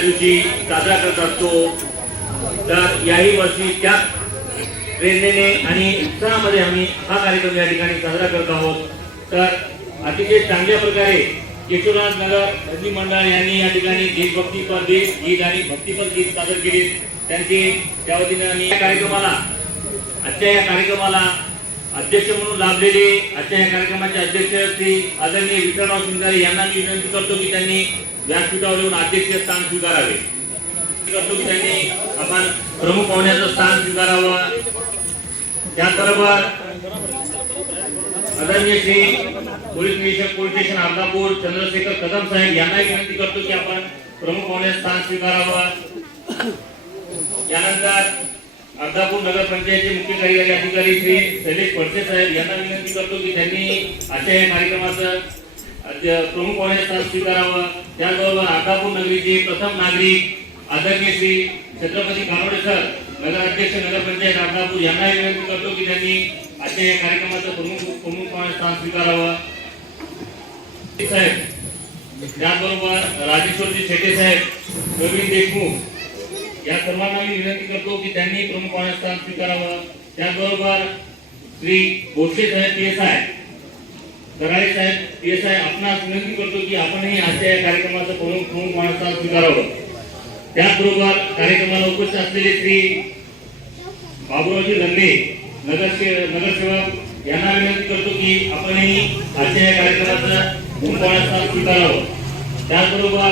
दिवशी साजरा करत असतो. तर याही वर्षी त्या प्रेरणेने आणि उत्साहामध्ये आम्ही हा कार्यक्रम या ठिकाणी साजरा करत आहोत. तर अतिशय चांगल्या प्रकारे केशवराज नगर मंडळ यांनी या ठिकाणी देशभक्तीपर देश गीत आणि भक्तीपर गीत सादर केले त्यांची त्या वतीनं आम्ही या कार्यक्रमाला आजच्या या कार्यक्रमाला अध्यक्ष म्हणून लाभलेले आजच्या या कार्यक्रमाचे अध्यक्ष श्री आदरणीय विठ्ठलराव शिंगारे यांना मी विनंती करतो की त्यांनी व्यासपीठावर येऊन अध्यक्ष स्थान स्वीकारावे. करतो की त्यांनी आपण प्रमुख पाहुण्याचं स्थान स्वीकारावं. त्याचबरोबर आदरणीय श्री पोलीस निरीक्षक पोलीस स्टेशन अर्धापूर चंद्रशेखर कदम साहेब यांनाही विनंती करतो की आपण प्रमुख पाहुण्याचं स्थान स्वीकारावं. त्यानंतर अर्धापूर नगरपंचायतचे मुख्य कार्यकारी अधिकारी श्री शैलेश पडसे साहेब यांना विनंती करतो की त्यांनी अशा या कार्यक्रमाचं प्रमुख पाहुणे स्वीकारावं. त्याचबरोबर अर्धापूर नगरीचे प्रथम नागरिक आदरणीय श्री छत्रपती कानोडे सर नगराध्यक्ष नगरपंचायत अर्धापूर यांना विनंती करतो की त्यांनी आजच्या या कार्यक्रमाचं प्रमुख प्रमुख पाहुणे स्थान स्वीकारावं. साहेब त्याचबरोबर राजेश्वरजी शेटे साहेब प्रवीण देशमुख या सर्वांना मी विनंती करतो की त्यांनी प्रमुख पाहुणे स्वीकारावं. त्याचबरोबर श्री भोसले साहेब पी एस आय कराळे साहेब पी एस आय आपणास विनंती करतो की आपणही आजच्या या कार्यक्रमाचं प्रमुख प्रमुख पाहुणे स्वीकारावं. त्याचबरोबर कार्यक्रमाला उपस्थित असलेले श्री बाबुरावजी लंडे नगरसे नगरसेवक यांना विनंती करतो की आपणही आजच्या या कार्यक्रमाचं प्रमुख पाहुणे स्वीकारावं. त्याचबरोबर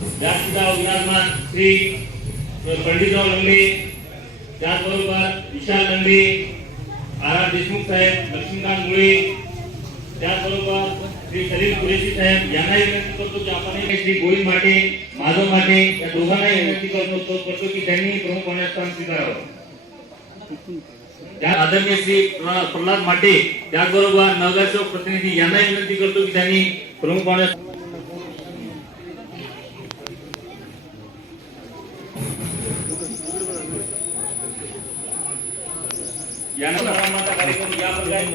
व्यासपीठावर विराजमान श्री पंडितराव लंबे त्याचबरोबर विशाल लंबे आर आर देशमुख साहेब लक्ष्मीकांत मुळे त्याचबरोबर श्री सलील कुरेशी साहेब यांनाही विनंती करतो की आपण श्री गोविंद माटे माधव माटे या दोघांनाही विनंती करतो करतो की त्यांनी प्रमुख पाहुण्यात स्थान स्वीकारावं. त्या आदरणीय श्री प्रल्हाद माटे त्याचबरोबर नगरसेवक प्रतिनिधी यांनाही विनंती करतो की त्यांनी प्रमुख पाहुण्यात यानंतर समारंभाचा कार्यक्रम या प्रकारे पार पडतो आदरणीय श्री शैलेश वरते ते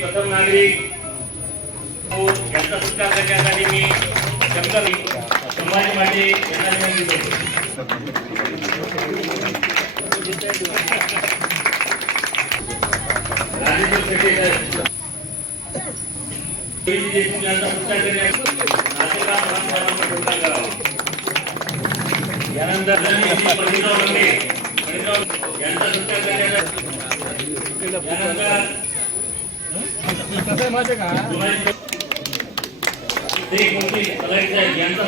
प्रथम नागरिक यांचा सत्कार करण्यासाठी मी शंकर संभाजी माटे यांना विनंती करतो राजेंद्र शेट्टी देशमुख यांचा सत्कार करण्यासाठी आशीर्वाद सत्कार करावा यानंतर पंडितराव लंगे यांचा सत्कार करण्यात ते साहेब यांचा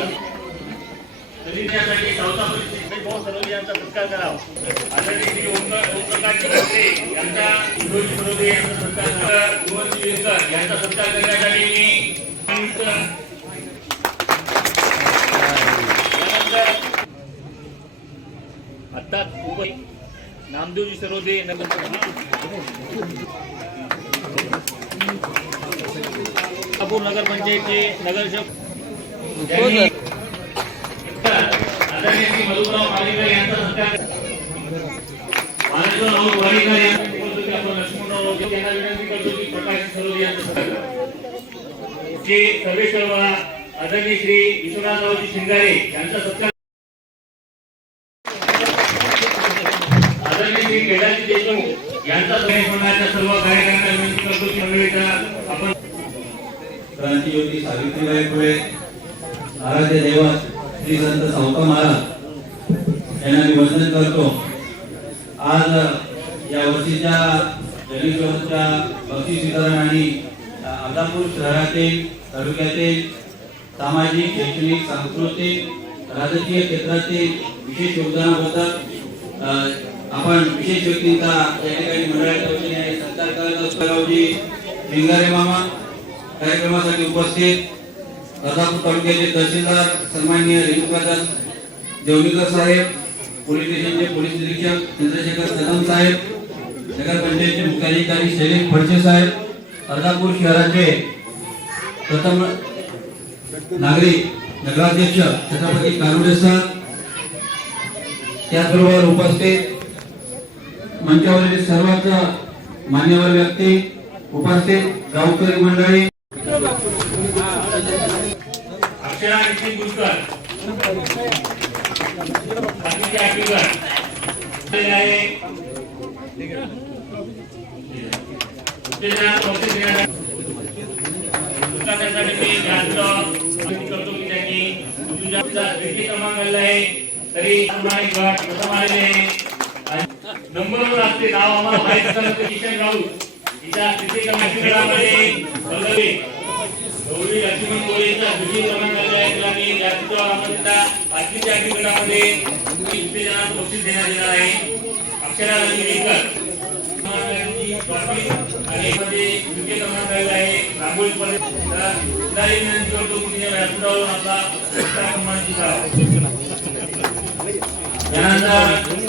दलितांसाठी चौथा परिस्थिती यांचा सत्कार करावा आदरणीय यांचा यांचा सत्कार यांचा सत्कार करण्यासाठी मी नामदेवजी सरोदे नगर नगर पंचायतचे नगरसेवक मधुराव यांचा सत्कार आपण लक्ष्मणराव यांना विनंती करतो की प्रकाश सरोदे यांचा सत्कार करा. श्री सर्वेश्वर आदरणीय श्री विश्वनाथरावजी शिंगारे यांचा सत्कार आदरणीय श्री केदारजी देशमुख यांचा गणेश मंडळाच्या सर्व कार्यकर्त्यांना विनंती करतो की मंडळीचा आपण क्रांतिज्योती सावित्रीबाई फुले आराध्य दैवत श्री संत सावका महाराज यांना मी वंदन करतो. आज या वर्षीच्या गणेशोत्सवाच्या बक्षीस वितरण आणि अर्धापूर शहरातील तालुक्यातील सामाजिक शैक्षणिक सांस्कृतिक राजकीय क्षेत्रातील विशेष योगदानाबद्दल अ, आपण विशेष व्यक्तींचा या ठिकाणी मंडळाच्या वतीने सत्कार करत मामा. कार्यक्रमासाठी उपस्थित अर्धापूर तालुक्याचे तहसीलदार सन्माननीय रेणुकादास देवणीकर साहेब पोलीस स्टेशनचे पोलीस निरीक्षक चंद्रशेखर कदम साहेब नगर पंचायतचे मुख्याधिकारी शैलेश फडसे साहेब अर्धापूर शहराचे प्रथम नागरिक नगराध्यक्ष छत्रपती कानुडे सर त्याचबरोबर उपस्थित मंचावरील सर्वांच मान्यवर व्यक्ती उपस्थित गावकरी मंडळी. अक्षरा नितीन आहे आहे. तरी नंबरवर असते. नाव आम्हाला माहीत असलं तर किशन राऊत तिच्या तृतीय पल्लवी गौरी लक्ष्मण आलेला आहे. जास्तीत गटामध्ये बक्षीस देण्यात येणार आहे. अक्षरा लक्ष्मीकर आणि मध्ये द्वितीय क्रमांक आहे. रांगोळी पर्यंत करतो व्यासपीठावरून आपला त्यानंतर